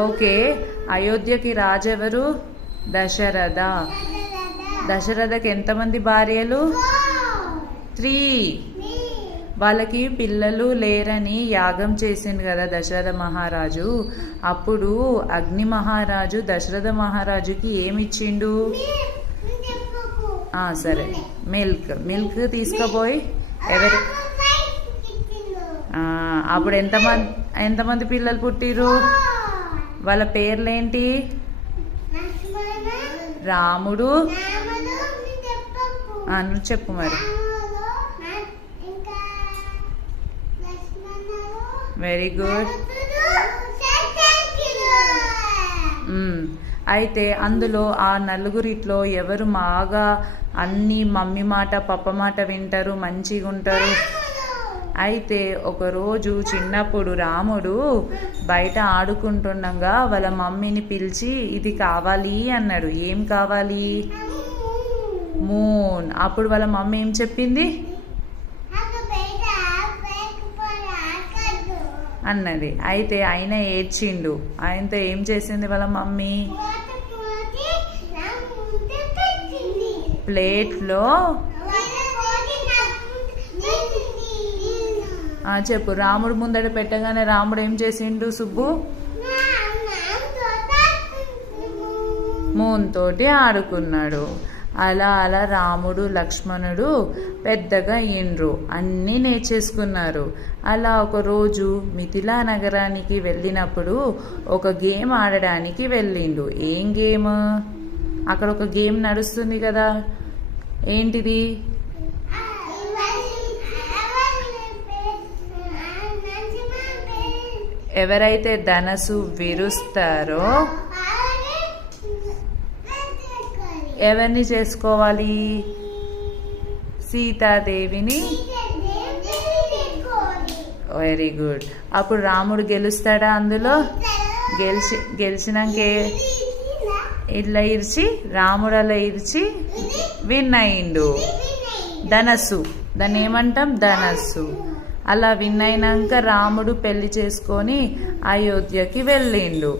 Okay, అయోధ్యకి రాజెవరు? Dasharatha. దశరథకి ఎంతమంది భార్యలు? 3. వాళ్ళకి పిల్లలు లేరని యాగం చేసిండు కదా దశరథ మహారాజు. అప్పుడు అగ్ని మహారాజు దశరథ మహారాజుకి ఏమిచ్చిండు? సరే, మిల్క్ తీసుకుపోయి ఎవరి అప్పుడు ఎంతమంది పిల్లలు పుట్టిరు? వాళ్ళ పేర్లేంటి? రాముడు. నువ్వు చెప్పు మరి. Very good. అయితే అందులో ఆ నలుగురిట్లో ఎవరు బాగా అన్ని మమ్మీ మాట పప్ప మాట వింటారు, మంచిగా ఉంటారు? అయితే ఒకరోజు చిన్నప్పుడు రాముడు బయట ఆడుకుంటుండగా వాళ్ళ మమ్మీని పిలిచి ఇది కావాలి అన్నాడు. ఏం కావాలి? మూన్. అప్పుడు వాళ్ళ మమ్మీ ఏం చెప్పింది అన్నది. అయితే ఆయన ఏడ్చిండు. ఆయనతో ఏం చేసింది వాళ్ళ మమ్మీ? ప్లేట్లో చెప్పు. రాముడు ముందట పెట్టగానే రాముడు ఏం చేసిండు సుబ్బు? మూన్ తోటి ఆడుకున్నాడు. అలా అలా రాముడు లక్ష్మణుడు పెద్దగా అయ్యిండ్రు, అన్నీ నేర్చేసుకున్నారు. అలా ఒకరోజు మిథిలా నగరానికి వెళ్ళినప్పుడు ఒక గేమ్ ఆడడానికి వెళ్ళిండు. ఏం గేమ్? అక్కడ ఒక గేమ్ నడుస్తుంది కదా, ఏంటిది? ఎవరైతే ధనస్సు విరుస్తారో ఎవరిని చేసుకోవాలి? సీతాదేవిని. Very good. అప్పుడు రాముడు గెలుస్తాడా అందులో? గెలిచినాక ఇట్లా ఇరిచి రాముడు అలా ఇరిచి విన్ అయిండు. ధనస్సు, దాన్ని ఏమంటాం? ధనస్సు. అలా విన్ అయినాక రాముడు పెళ్లి చేసుకొని అయోధ్యకి వెళ్ళిండు.